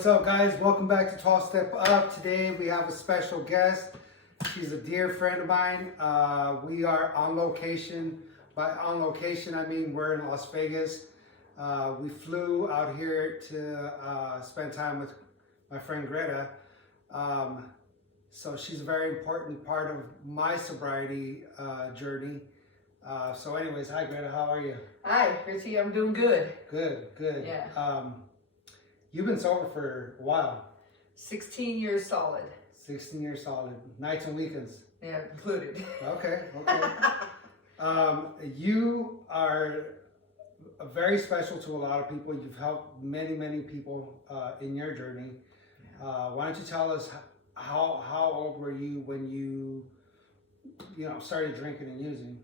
What's up, guys? Welcome back to 12 Step Up. Today we have a special guest. She's a dear friend of mine. We are on location. By on location, I mean we're in Las Vegas. We flew out here to spend time with my friend Gretta. So she's a very important part of my sobriety journey. So anyways, hi Gretta, how are you? Hi, Richie, I'm doing good. Good. Yeah. You've been sober for a while. 16 years solid. 16 years solid. Nights and weekends. Yeah, included. Okay. You are very special to a lot of people. You've helped many people in your journey. Why don't you tell us how old were you when you started drinking and using?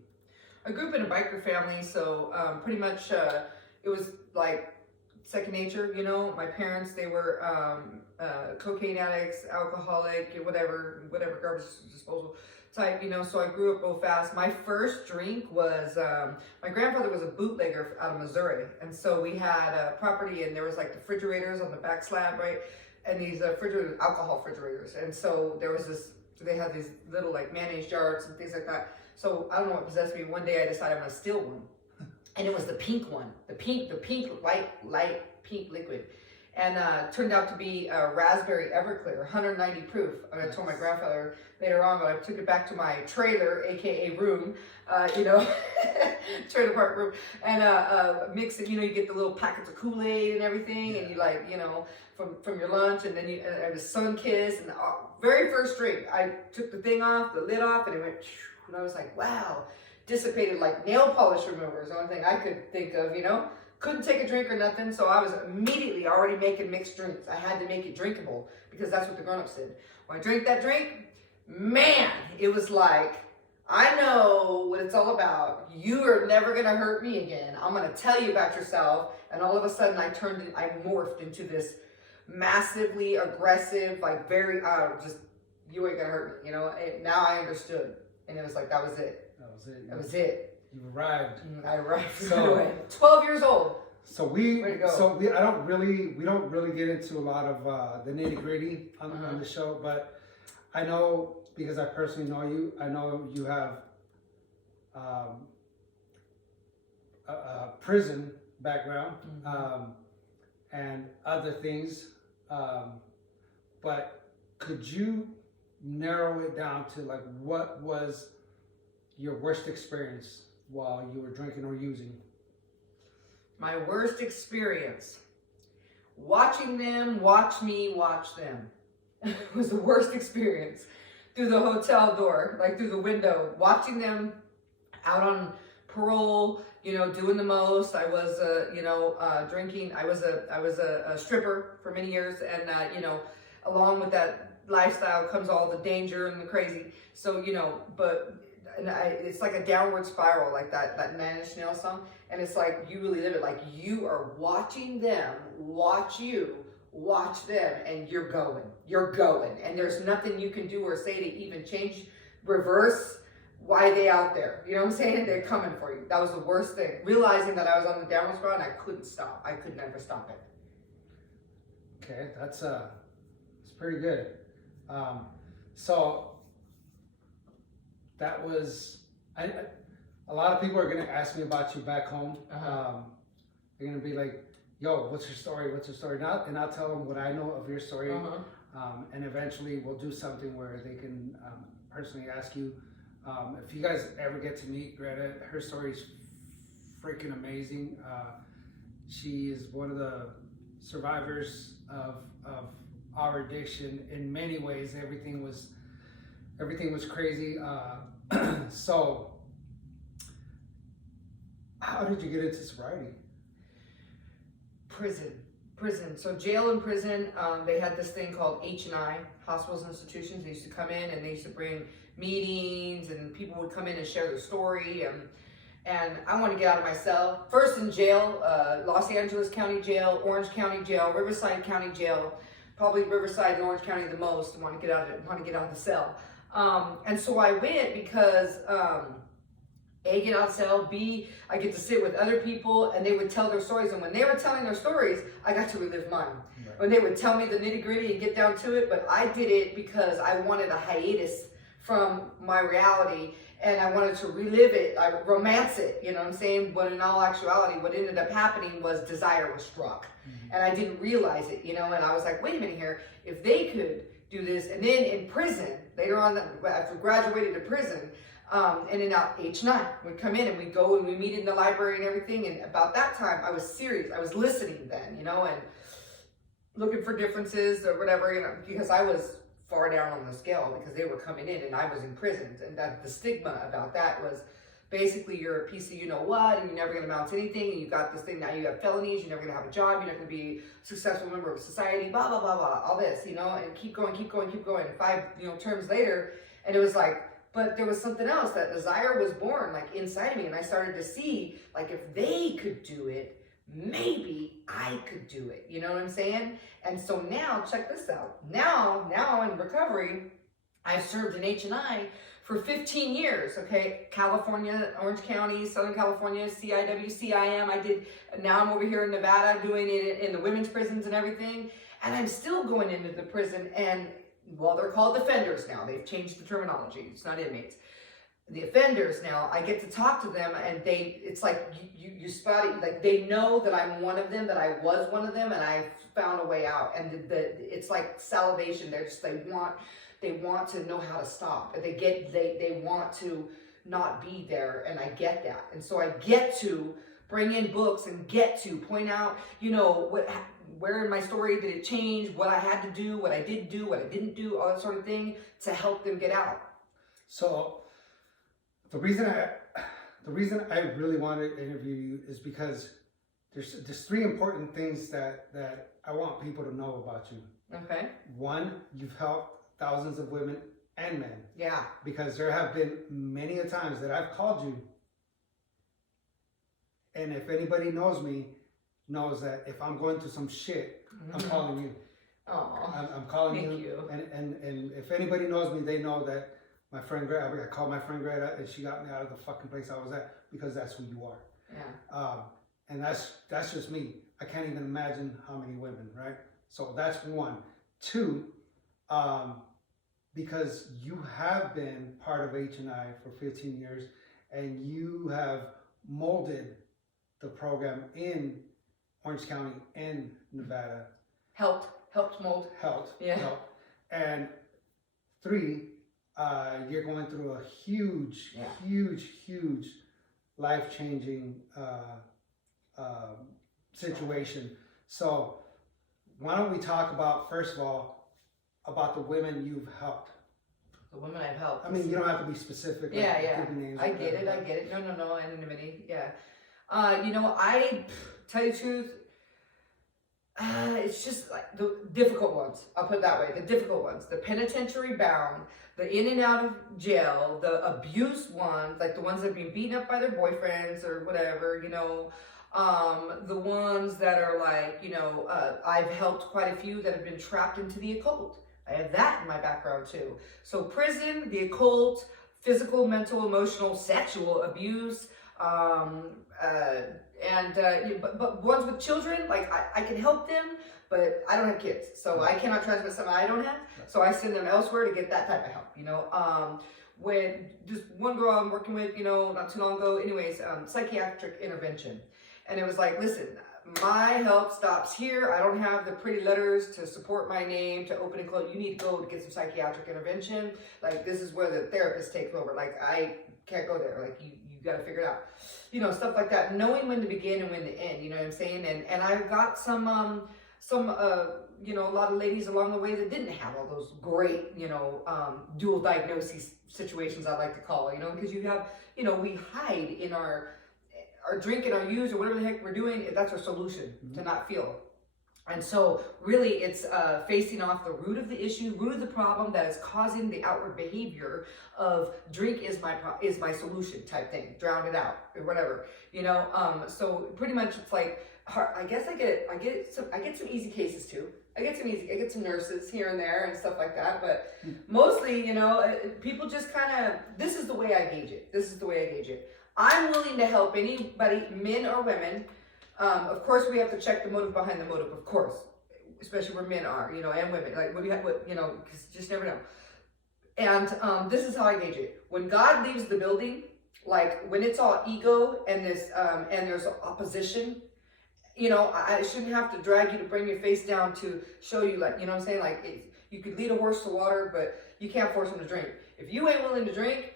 I grew up in a biker family, so pretty much it was like second nature, you know. My parents, they were cocaine addicts, alcoholic, whatever garbage disposal type, you know. So I grew up real fast. My first drink was, my grandfather was a bootlegger out of Missouri. And so we had a property and there was like refrigerators on the back slab, right? And these refrigerators, alcohol refrigerators. And so there was this, they had these little like mayonnaise jars and things like that. So I don't know what possessed me. One day I decided I'm gonna steal one. And it was the pink one, the pink light pink liquid. And turned out to be a raspberry Everclear, 190 proof. And I told my grandfather later on, but I took it back to my trailer, AKA room, trailer park room, and mix it, you get the little packets of Kool-Aid and everything, and you from your lunch, and then and the sun kiss, and the very first drink, I took the thing off, the lid off, and it went, and I was like, wow, dissipated like nail polish remover is the only thing I could think of, Couldn't take a drink or nothing, so I was immediately already making mixed drinks. I had to make it drinkable because that's what the grown-ups did. When I drank that drink, man, it was like, I know what it's all about. You are never gonna hurt me again. I'm gonna tell you about yourself. And all of a sudden I morphed into this massively aggressive, like very, just, you ain't gonna hurt me, And now I understood. And it was like, that was it. That was it. You arrived. I arrived right away. 12 years old. So we don't really get into a lot of the nitty gritty on the show, but I know, because I personally know you, I know you have a prison background and other things, but could you narrow it down to like what was your worst experience while you were drinking or using? My worst experience, watching them watch me watch them, was the worst experience. Through the hotel door, like through the window, watching them out on parole, doing the most. I was, drinking. I was a stripper for many years, and along with that lifestyle comes all the danger and the crazy. So it's like a downward spiral, like that Nine Inch Nails song, and it's like you really live it. Like you are watching them watch you. Watch them, and you're going, and there's nothing you can do or say to even change, reverse why they out there. You know what I'm saying? They're coming for you. That was the worst thing. Realizing that I was on the downward spiral and I couldn't stop. I could never stop it. Okay, that's pretty good. So that was a lot of people are gonna ask me about you back home. They're gonna be like, yo, what's your story? And I'll tell them what I know of your story. And eventually we'll do something where they can personally ask you. If you guys ever get to meet Gretta, her story is freaking amazing. She is one of the survivors of our addiction in many ways. Everything was crazy. So how did you get into sobriety? Prison. So jail and prison, they had this thing called H&I, hospitals and institutions. They used to come in and they used to bring meetings, and people would come in and share their story. And I wanted to get out of my cell. First in jail, Los Angeles County Jail, Orange County Jail, Riverside County Jail, probably Riverside and Orange County the most. Want to get out of the cell. And so I went because A, get out of cell, B, I get to sit with other people and they would tell their stories. And when they were telling their stories, I got to relive mine. Right. when they would tell me the nitty gritty and get down to it, but I did it because I wanted a hiatus from my reality, and I wanted to relive it, I would romance it, you know what I'm saying? But in all actuality, what ended up happening was desire was struck. And I didn't realize it, you know, and I was like, wait a minute here, if they could do this, and then in prison, later on, after graduated to prison, and then now H9 would come in and we'd go and we meet in the library and everything, and about that time, I was serious, I was listening then, you know, and looking for differences or whatever, you know, because I was far down on the scale because they were coming in and I was in prison, and that the stigma about that was basically you're a piece of you know what, and you're never going to amount to anything, and you got this thing, now you have felonies, you're never going to have a job, you're not going to be a successful member of society, blah, blah, blah, blah, all this, you know, and keep going, keep going, keep going. 5, you know, terms later, and it was like, but there was something else, that desire was born like inside of me, and I started to see, like, if they could do it, maybe I could do it, you know what I'm saying? And so now, check this out, now in recovery, I've served in H&I for 15 years, okay? California, Orange County, Southern California, CIW, CIM. Now I'm over here in Nevada doing it in the women's prisons and everything. And I'm still going into the prison, and, well, they're called offenders now. They've changed the terminology. It's not inmates. The offenders now, I get to talk to them, and it's like you spot it, like they know that I'm one of them, that I was one of them, and I found a way out. And it's like salivation. They want to know how to stop. They want to not be there, and I get that. And so I get to bring in books and get to point out, you know, where in my story did it change, what I had to do, what I did do, what I didn't do, all that sort of thing to help them get out. So the reason I really wanted to interview you is because there's 3 important things that I want people to know about you. Okay. 1, you've helped thousands of women and men. Yeah. Because there have been many a times that I've called you, and if anybody knows me, knows that if I'm going through some shit, I'm calling you. Oh, I'm calling thank you. And if anybody knows me, they know that my friend Gretta, I called my friend Gretta, and she got me out of the fucking place I was at, because that's who you are. Yeah. And that's just me. I can't even imagine how many women, right? So that's 1. 2, because you have been part of H&I for 15 years, and you have molded the program in Orange County and Nevada. Helped mold. Yeah. Helped. And 3, you're going through a huge life-changing situation. So why don't we talk about, first of all, about the women you've helped. The women I've helped. I mean, you don't have to be specific. Yeah. I get it. No, anonymity. Yeah. You know, I tell you the truth, it's just like the difficult ones. I'll put it that way. The difficult ones, the penitentiary bound, the in and out of jail, the abuse ones, like the ones that have been beaten up by their boyfriends or whatever, you know, the ones that are like, you know, I've helped quite a few that have been trapped into the occult. I have that in my background too. So prison, the occult, physical, mental, emotional, sexual abuse, but ones with children, like I can help them, but I don't have kids, so I cannot transmit something I don't have. So I send them elsewhere to get that type of help, you know. When just one girl I'm working with, you know, not too long ago, anyways, psychiatric intervention. And it was like, listen, my help stops here. I don't have the pretty letters to support my name, to open and close. You need to go to get some psychiatric intervention. Like, this is where the therapist takes over. Like, I can't go there. Like, you got to figure it out. You know, stuff like that. Knowing when to begin and when to end, you know what I'm saying? And I've got some you know, a lot of ladies along the way that didn't have all those great, you know, dual diagnoses situations, I like to call it, you know, because you have, you know, we hide in our drink and our use or whatever the heck we're doing. That's our solution to not feel. And so really it's facing off the root of the issue, root of the problem that is causing the outward behavior of drink is my solution type thing, drown it out or whatever, you know. So pretty much it's like, I guess I get some easy cases too. I get some nurses here and there and stuff like that, but mostly, you know, people just kind of, this is the way I gauge it. I'm willing to help anybody, men or women. Of course, we have to check the motive behind the motive, of course. especially where men are, you know, and women, like what do you have, what, you know, because you just never know. And this is how I gauge it. When God leaves the building, like when it's all ego and this and there's opposition, you know, I shouldn't have to drag you to bring your face down to show you, like, you know what I'm saying? Like, you could lead a horse to water, but you can't force him to drink. If you ain't willing to drink,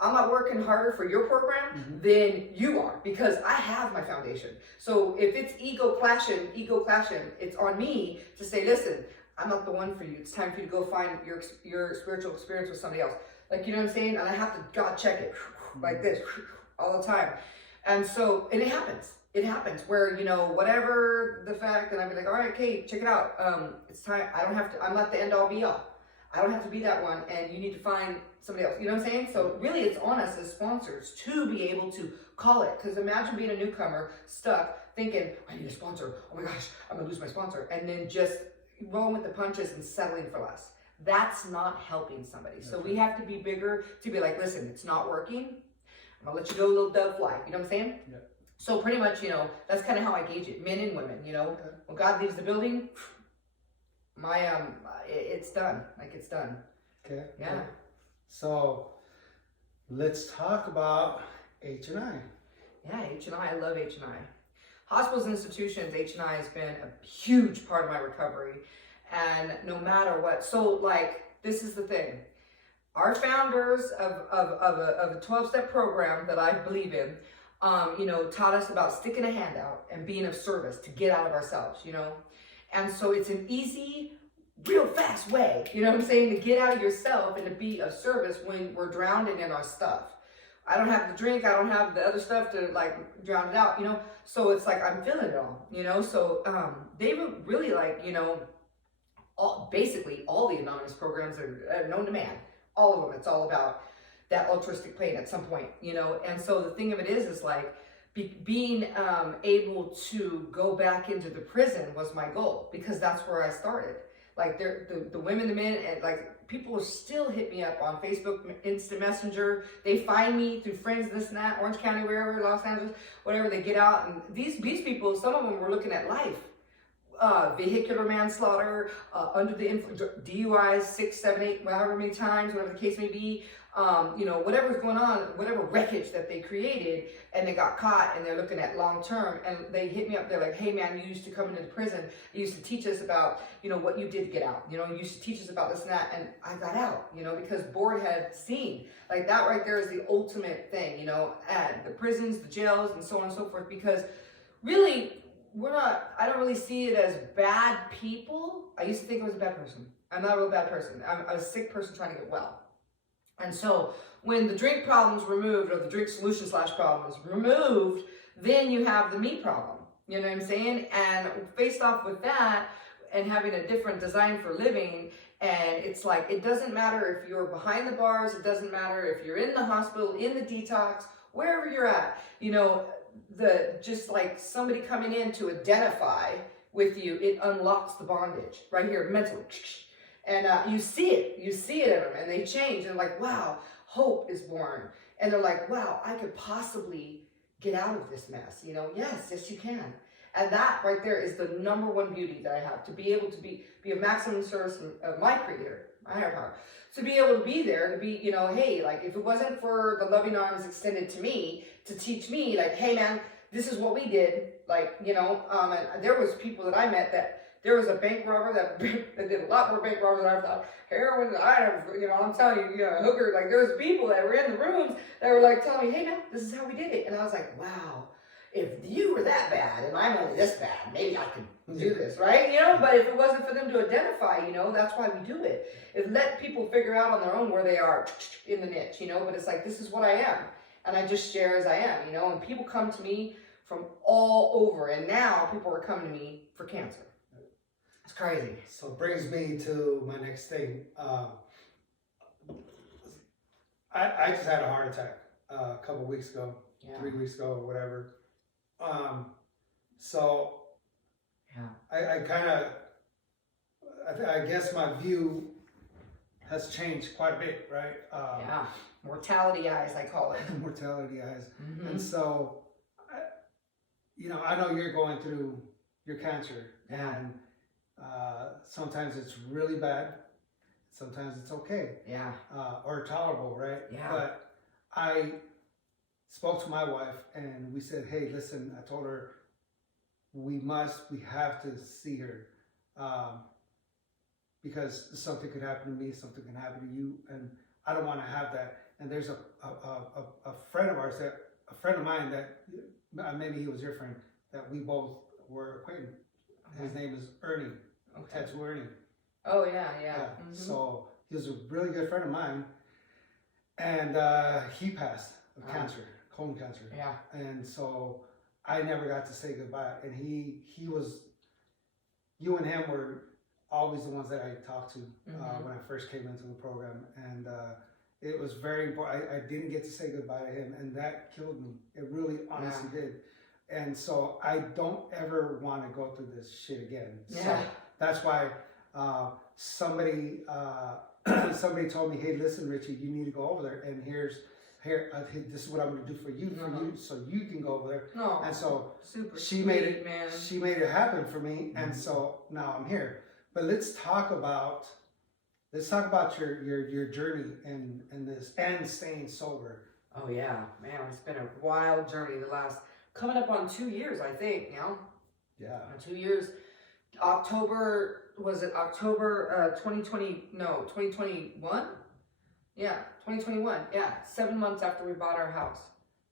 I'm not working harder for your program than you are, because I have my foundation. So if it's ego clashing, it's on me to say, listen, I'm not the one for you. It's time for you to go find your spiritual experience with somebody else. Like, you know what I'm saying? And I have to God check it like this all the time. And so, and it happens. It happens where, you know, whatever the fact, and I'd be like, all right, Kate, check it out. It's time. I don't have to, I'm not the end all be all. I don't have to be that one, and you need to find somebody else. You know what I'm saying? So really it's on us as sponsors to be able to call it. Because imagine being a newcomer, stuck, thinking, I need a sponsor. Oh my gosh, I'm gonna lose my sponsor. And then just rolling with the punches and settling for less. That's not helping somebody. So we have to be bigger to be like, listen, it's not working. I'm gonna let you go, little dove fly. You know what I'm saying? Yeah. So pretty much, you know, that's kind of how I gauge it. Men and women, you know, when God leaves the building, it's done. Like, it's done. Okay. Yeah. So let's talk about H&I. Yeah, H&I. I love H&I. Hospitals and institutions, H&I has been a huge part of my recovery. And no matter what, so like, this is the thing. Our founders of a 12-step program that I believe in, you know, taught us about sticking a hand out and being of service to get out of ourselves, you know. And so it's an easy, real fast way, you know what I'm saying, to get out of yourself and to be of service when we're drowning in our stuff. I don't have the drink, I don't have the other stuff to like drown it out, you know. So it's like I'm feeling it all, you know. So they were really like, you know, basically all the anonymous programs are known to man. All of them, it's all about that altruistic plane at some point, you know. And so the thing of it is like being able to go back into the prison was my goal, because that's where I started. Like the women, the men, and like people still hit me up on Facebook, Instant Messenger. They find me through friends, this and that, Orange County, wherever, Los Angeles, whatever. They get out, and these people, some of them were looking at life. Vehicular manslaughter, under the DUIs, 6, 7, 8, however many times, whatever the case may be. You know, whatever's going on, whatever wreckage that they created, and they got caught, and they're looking at long term, and they hit me up. They're like, hey man, you used to come into the prison, you used to teach us about, you know, what you did to get out, you know, you used to teach us about this and that, and I got out, you know, because board had seen, like, that right there is the ultimate thing, you know, and the prisons, the jails, and so on and so forth, because really, I don't really see it as bad people. I used to think I was a bad person. I'm not a real bad person. I'm a sick person trying to get well. And so when the drink problem's removed, or the drink solution / problem is removed, then you have the me problem. You know what I'm saying? And faced off with that and having a different design for living, and it's like, it doesn't matter if you're behind the bars, it doesn't matter if you're in the hospital, in the detox, wherever you're at, you know, just like somebody coming in to identify with you, it unlocks the bondage right here mentally. And you see it in them, and they change, and like, wow, hope is born. And they're like, wow, I could possibly get out of this mess, you know. Yes you can. And that right there is the number one beauty that I have, to be able to be of maximum service of my creator, my higher power. To be able to be there, to be, you know, hey, like, if it wasn't for the loving arms extended to me, to teach me, like, hey man, this is what we did, like, you know, and there was people that I met that, there was a bank robber that did a lot more bank robbers than I thought. Heroin, you know, I'm telling you, hooker, like, there was people that were in the rooms that were like telling me, hey man, this is how we did it. And I was like, wow, if you were that bad and I'm only this bad, maybe I could do this, right? You know, but if it wasn't for them to identify, you know, that's why we do it. Is let people figure out on their own where they are in the niche, you know, but it's like, this is what I am. And I just share as I am, you know, and people come to me from all over. And now people are coming to me for cancer. It's crazy. So it brings me to my next thing. I just had a heart attack a couple weeks ago, 3 weeks ago or whatever. So I kind of, I guess my view has changed quite a bit, right? Mortality eyes, I call it. Mortality eyes. Mm-hmm. And so, you know, I know you're going through your cancer, and Sometimes it's really bad. Sometimes it's okay. Yeah. Or tolerable, right? Yeah. But I spoke to my wife and we said, hey, listen, I told her we have to see her. Because something could happen to me, something can happen to you, and I don't want to have that. And there's a friend of ours, a friend of mine that maybe he was your friend, that we both were acquainted. His name is Ernie, Tattoo Ernie. Oh yeah. Mm-hmm. So he was a really good friend of mine, and he passed of cancer, colon cancer. Yeah. And so I never got to say goodbye. And he was, you and him were always the ones that I talked to when I first came into the program, and it was very important. I didn't get to say goodbye to him, and that killed me. It really honestly did. And so I don't ever want to go through this shit again. Yeah. So that's why somebody told me, hey, listen, Richie, you need to go over there, and this is what I'm going to do for you, so you can go over there. No. And so she made it happen for me, and so now I'm here. But let's talk about your journey in this and staying sober. Oh yeah, man, it's been a wild journey. The last coming up on 2 years, I think. Now. Yeah. 2 years. October 2020? No, 2021. Yeah, 2021. Yeah, 7 months after we bought our house.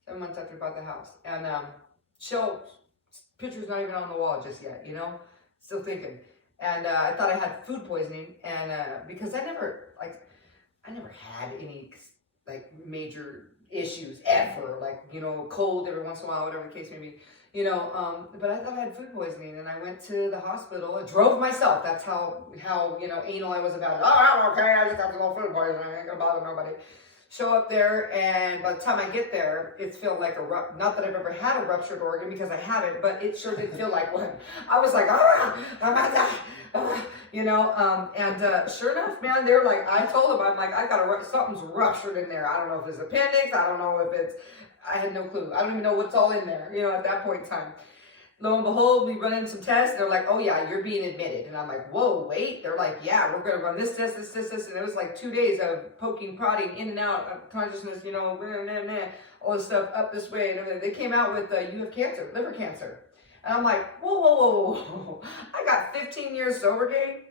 7 months after we bought the house, and picture's not even on the wall just yet. Still thinking. And I thought I had food poisoning, and because I never had any major issues ever, cold every once in a while, whatever the case may be, but I thought I had food poisoning, and I went to the hospital. I drove myself. That's how anal I was about it. Oh, I'm okay. I just got a little food poisoning. I ain't gonna bother nobody. Show up there, and by the time I get there, it felt like not that I've ever had a ruptured organ, because I haven't, but it sure did feel like one. I was like, and sure enough, man, they're like, I told them, I'm like, something's ruptured in there. I don't know if it's appendix. I don't know if I had no clue. I don't even know what's all in there, at that point in time. Lo and behold, we run in some tests. They're like, oh yeah, you're being admitted. And I'm like, whoa, wait. They're like, yeah, we're going to run this test, this. And it was like 2 days of poking, prodding, in and out of consciousness, all this stuff up this way and everything. They came out with, you have cancer, liver cancer. And I'm like, whoa. I got 15 years sober, Gabe.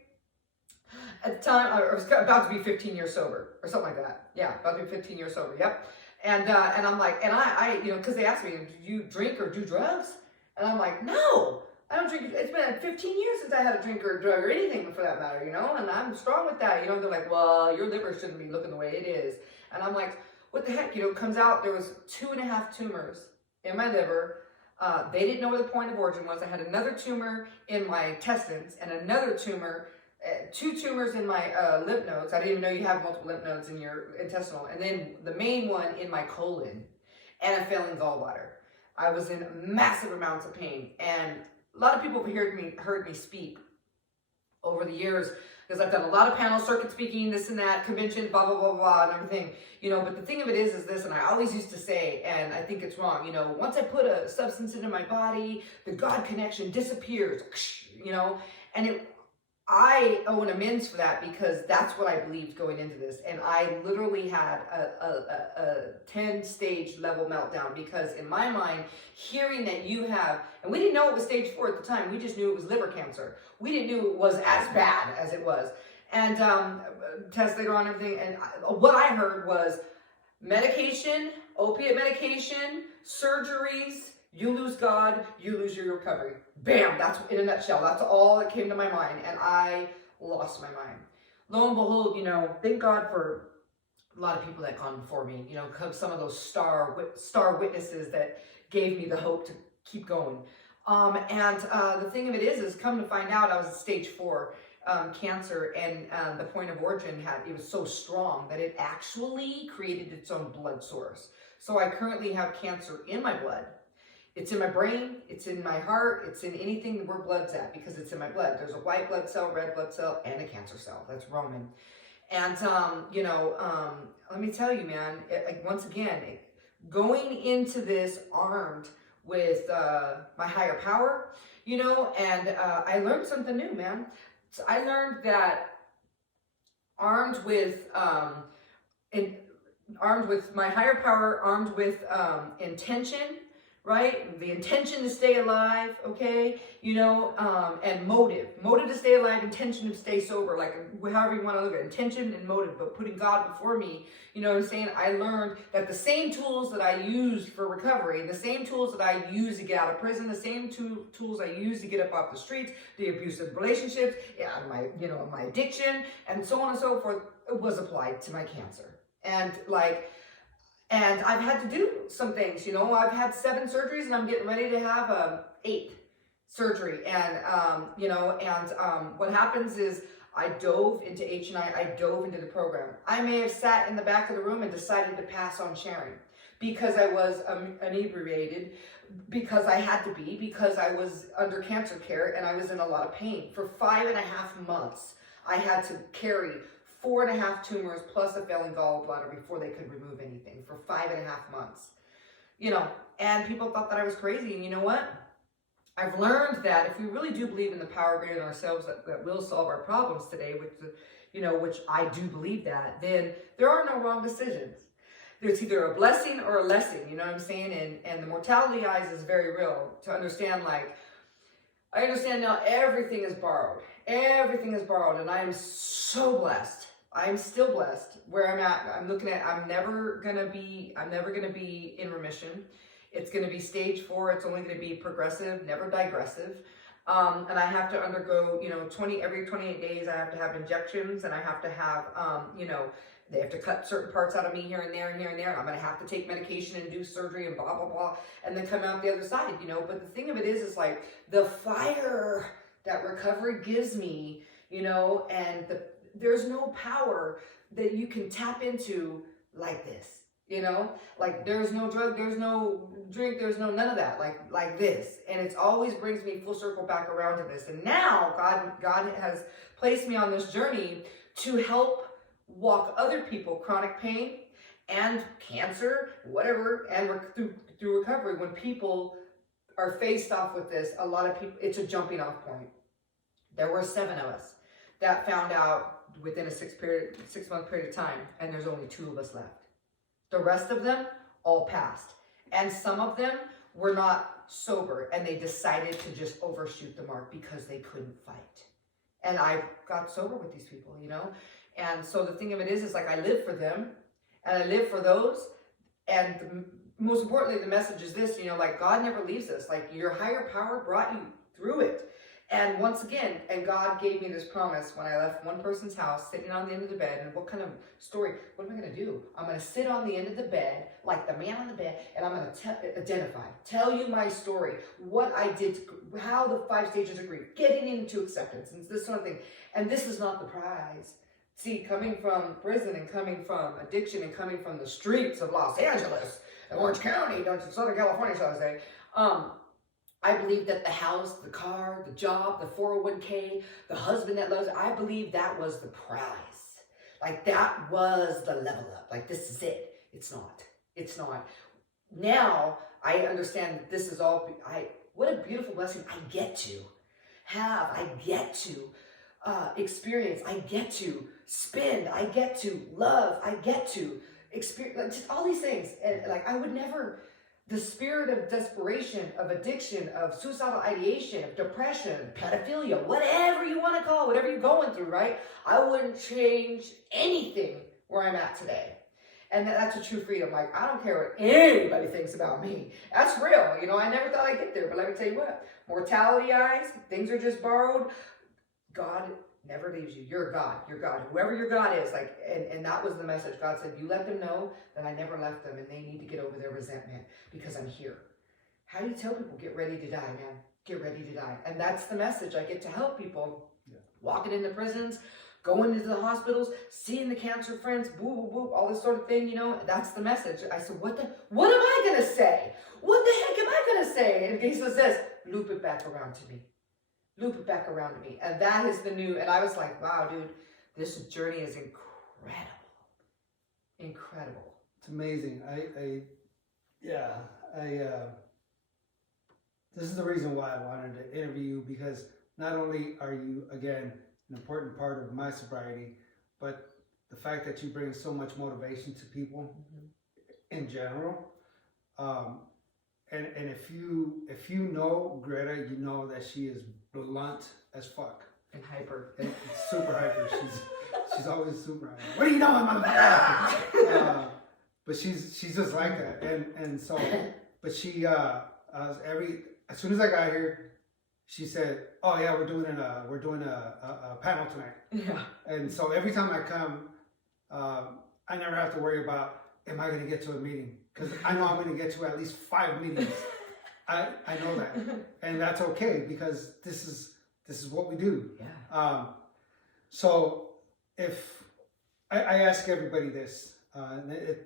At the time, I was about to be 15 years sober or something like that. Yeah, about to be 15 years sober. Yep. And I'm like, and I because they asked me, do you drink or do drugs? And I'm like, no, I don't drink. It's been 15 years since I had a drink or a drug or anything for that matter, and I'm strong with that, They're like, well, your liver shouldn't be looking the way it is. And I'm like, what the heck, comes out, there was 2.5 tumors in my liver. They didn't know where the point of origin was. I had another tumor in my intestines and another tumor, 2 tumors in my lymph nodes. I didn't even know you have multiple lymph nodes in your intestinal. And then the main one in my colon, and a failing gallbladder. I was in massive amounts of pain, and a lot of people have heard me speak over the years, because I've done a lot of panel circuit speaking, this and that, conventions, blah, blah, blah, blah, and everything, but the thing of it is this, and I always used to say, and I think it's wrong, once I put a substance into my body, the God connection disappears, and I owe an amends for that, because that's what I believed going into this. And I literally had a 10-stage level meltdown, because in my mind, hearing that you have, and we didn't know it was stage 4 at the time, we just knew it was liver cancer. We didn't know it was as bad as it was. And tests later on and everything, and what I heard was medication, opiate medication, surgeries, you lose God, you lose your recovery. Bam, that's in a nutshell. That's all that came to my mind, and I lost my mind. Lo and behold, thank God for a lot of people that gone before me, some of those star witnesses that gave me the hope to keep going. And the thing of it is come to find out, I was at stage 4 cancer, and the point of origin it was so strong that it actually created its own blood source. So I currently have cancer in my blood. It's in my brain, it's in my heart, it's in anything where blood's at, because it's in my blood. There's a white blood cell, red blood cell, and a cancer cell. That's Roman. And, let me tell you, man, once again, going into this armed with my higher power, and I learned something new, man. So I learned that armed with my higher power, armed with intention, right? The intention to stay alive, okay? And motive to stay alive, intention to stay sober, like however you want to look at it, intention and motive, but putting God before me, you know what I'm saying? I learned that the same tools that I used for recovery, the same tools that I use to get out of prison, the same tools I use to get up off the streets, the abusive relationships, my addiction, and so on and so forth, was applied to my cancer. And I've had to do some things, I've had 7 surgeries and I'm getting ready to have a 8th surgery. And, what happens is I dove into H&I, I dove into the program. I may have sat in the back of the room and decided to pass on sharing because I was inebriated, because I had to be, because I was under cancer care and I was in a lot of pain. For 5.5 months, I had to carry 4.5 tumors plus a failing gallbladder before they could remove anything for 5.5 months. And people thought that I was crazy. And you know what? I've learned that if we really do believe in the power greater than ourselves that will solve our problems today, which I do believe that, then there are no wrong decisions. There's either a blessing or a lesson, you know what I'm saying? And the mortality eyes is very real to understand, I understand now everything is borrowed. Everything is borrowed, and I am so blessed. I am still blessed where I'm at. I'm never gonna be in remission. It's gonna be stage 4. It's only gonna be progressive, never digressive. And I have to undergo, every 28 days, I have to have injections, and I have to have, they have to cut certain parts out of me here and there and here and there. I'm gonna have to take medication and do surgery and blah, blah, blah, and then come out the other side, But the thing of it is the fire that recovery gives me, and there's no power that you can tap into like this, there's no drug, there's no drink, there's no none of that, like this. And it always brings me full circle back around to this. And now God has placed me on this journey to help walk other people, chronic pain and cancer, whatever, and through recovery. When people are faced off with this, a lot of people, it's a jumping off point. There were 7 of us that found out within a 6-month period of time, and there's only 2 of us left. The rest of them all passed. And some of them were not sober, and they decided to just overshoot the mark because they couldn't fight. And I got sober with these people, And so the thing of it is I live for them, and I live for those. And most importantly, the message is this, God never leaves us. Your higher power brought you through it. And once again, and God gave me this promise when I left one person's house, sitting on the end of the bed. And what kind of story? What am I going to do? I'm going to sit on the end of the bed, like the man on the bed, and I'm going to tell you my story, what I did, how the 5 stages of grief, getting into acceptance, and this sort of thing. And this is not the prize. See, coming from prison and coming from addiction and coming from the streets of Los Angeles, and Orange County, Southern California, shall I say, I believe that the house, the car, the job, the 401k, the husband that loves, I believe that was the prize. That was the level up. This is it. It's not. Now I understand that this is all, what a beautiful blessing I get to have. I get to experience. I get to spend. I get to love. I get to experience, just all these things. And I would never, the spirit of desperation, of addiction, of suicidal ideation, of depression, pedophilia, whatever you want to call it, whatever you're going through, right? I wouldn't change anything where I'm at today. And that's a true freedom. I don't care what anybody thinks about me. That's real. I never thought I'd get there. But let me tell you what, mortality eyes, things are just borrowed. God never leaves you. You're God. You're God. Whoever your God is, and that was the message. God said, you let them know that I never left them, and they need to get over their resentment because I'm here. How do you tell people, get ready to die, man? Get ready to die. And that's the message I get to help people. Yeah. Walking into prisons, going into the hospitals, seeing the cancer friends, boo, boo, boo, all this sort of thing, that's the message. I said, what am I going to say? What the heck am I going to say? And he says this, loop it back around to me. Loop it back around to me. And that is the new, and I was like, wow, dude, this journey is incredible. Incredible. It's amazing. This is the reason why I wanted to interview you, because not only are you, again, an important part of my sobriety, but the fact that you bring so much motivation to people in general. And if you know Greta, you know that she is blunt as fuck. And hyper. And super hyper. She's always super hyper. What are you doing, motherfucker? But she's just like that. And so, but she as soon as I got here, she said, "Oh yeah, we're doing a panel tonight." Yeah. And so every time I come, I never have to worry about, am I going to get to a meeting? Because I know I'm going to get to at least 5 meetings. I know that, and that's okay because this is what we do. Yeah. So if I ask everybody this,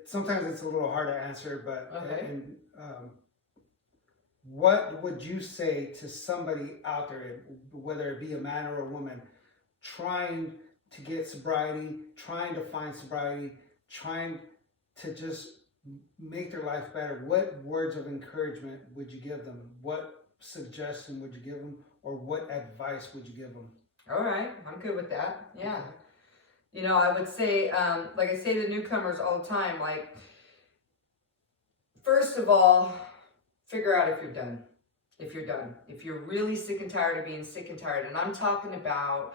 sometimes it's a little hard to answer, but okay. What would you say to somebody out there, whether it be a man or a woman, trying to get sobriety, trying to find sobriety, trying to just make their life better? What words of encouragement would you give them? What suggestion would you give them? Or what advice would you give them? All right, I'm good with that. Yeah. You know, I would say, like I say to newcomers all the time, like, first of all, figure out if you're done. If you're done. If you're really sick and tired of being sick and tired. And I'm talking about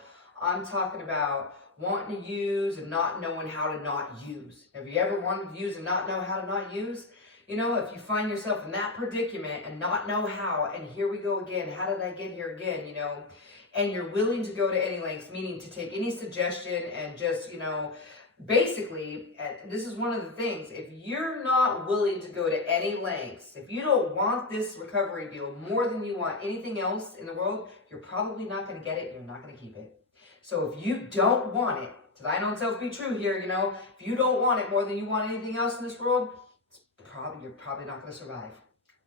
wanting to use and not knowing how to not use. Have you ever wanted to use and not know how to not use? You know, if you find yourself in that predicament and not know how, and here we go again, how did I get here again, you know, and you're willing to go to any lengths, meaning to take any suggestion and just, you know, basically, this is one of the things, if you're not willing to go to any lengths, if you don't want this recovery deal more than you want anything else in the world, you're probably not going to get it, you're not going to keep it. So if you don't want it, to thine own self be true here, you know, if you don't want it more than you want anything else in this world, you're probably not going to survive.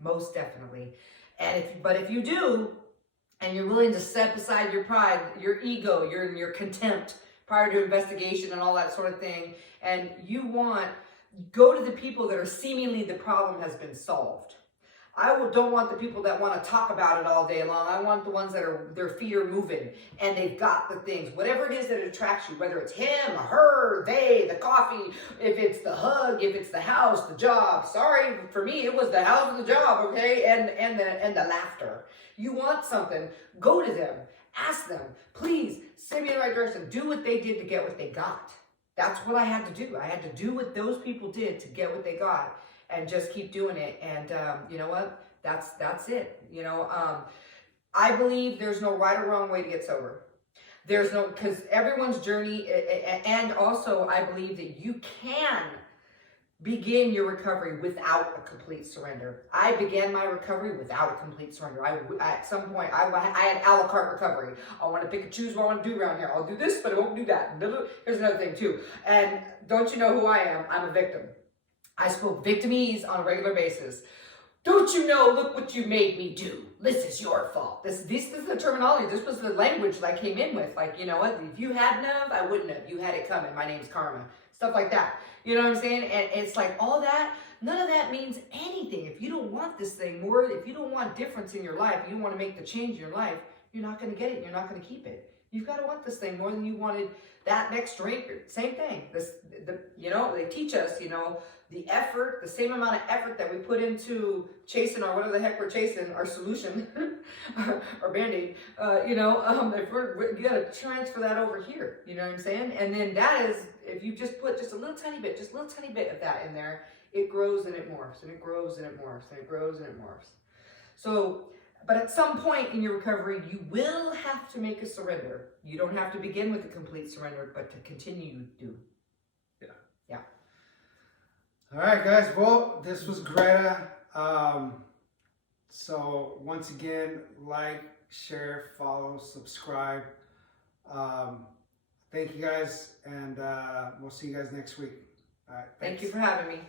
Most definitely. And if you do, and you're willing to set aside your pride, your ego, your contempt prior to investigation and all that sort of thing, and go to the people that are seemingly the problem has been solved. Don't want the people that want to talk about it all day long. I want the ones that their feet are moving and they've got the things. Whatever it is that attracts you, whether it's him, her, they, the coffee, if it's the hug, if it's the house, the job. Sorry, for me, it was the house and the job, okay? And the laughter. You want something, go to them. Ask them, please, send me in the right direction. Do what they did to get what they got. That's what I had to do. I had to do what those people did to get what they got. And just keep doing it. And you know what? That's it. You know, I believe there's no right or wrong way to get sober. There's no, because everyone's journey, and also I believe that you can begin your recovery without a complete surrender. I began my recovery without a complete surrender. At some point, I had a la carte recovery. I want to pick and choose what I want to do around here. I'll do this, but I won't do that. Here's another thing too. And don't you know who I am? I'm a victim. I spoke victimese on a regular basis. Don't you know, look what you made me do. This is your fault. This is the terminology. This was the language that I came in with. Like, you know what? If you hadn't have, I wouldn't have. You had it coming. My name's Karma. Stuff like that. You know what I'm saying? And it's like all that, none of that means anything. If you don't want this thing more, if you don't want difference in your life, you don't want to make the change in your life, you're not going to get it. You're not going to keep it. You've got to want this thing more than you wanted that next drink. Same thing. You know, they teach us, you know, the effort, the same amount of effort that we put into chasing our, whatever the heck we're chasing, our solution, our Band-Aid, you know, you got to transfer that over here. You know what I'm saying? And then that is, if you just put just a little tiny bit of that in there, it grows and it morphs and it grows and it morphs and it grows and it morphs. So, but at some point in your recovery, you will have to make a surrender. You don't have to begin with a complete surrender, but to continue to do. Yeah. Yeah. All right, guys. Well, this was Gretta. So once again, like, share, follow, subscribe. Thank you guys, and we'll see you guys next week. All right. Thank you for having me.